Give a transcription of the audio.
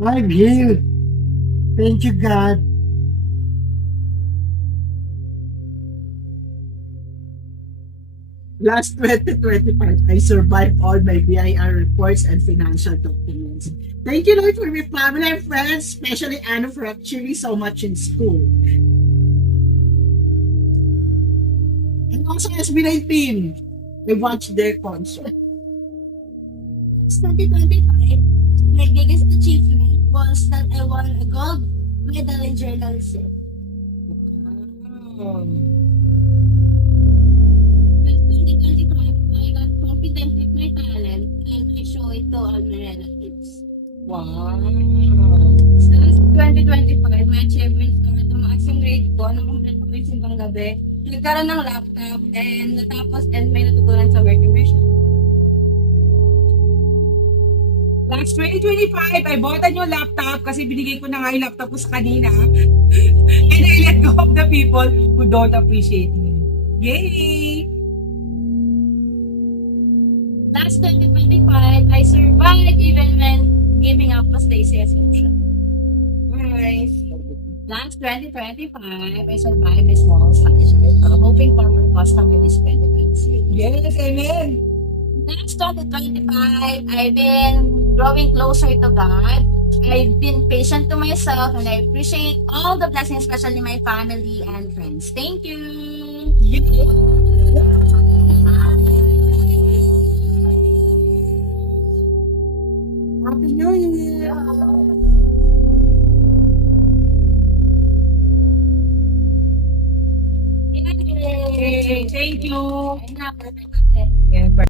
I'm healed. Thank you, God. Last 2025, I survived all my BIR reports and financial documents. Thank you, Lord, for my family and friends, especially Anna for achieving so much in school. And also SB19, I watched their concert. Since 2025, my biggest achievement was that I won a gold medal in journalism. Wow. In 2025, I got confident with my talent and I show it to all my relatives. Wow. Since 2025, my achievements are tumaas yung grade ko, nakumpleto ko yung simbang gabi, nagkaroon ng laptop, and natapos and may natutunan sa work immersion. Last 2025, I bought a new laptop kasi binigay ko na nga yung laptop ko sa kanina. And I let go of the people who don't appreciate me. Yay! Last 2025, I survived even when giving up was the easiest option. Nice. Last 2025, I survived my small size, hoping for more customer this 2026. Yes, amen. Last 2025, I've been growing closer to God. I've been patient to myself and I appreciate all the blessings, especially my family and friends. Thank you! Happy New Year! Yay! Thank you. Ayun na, perfect natin. Yeah,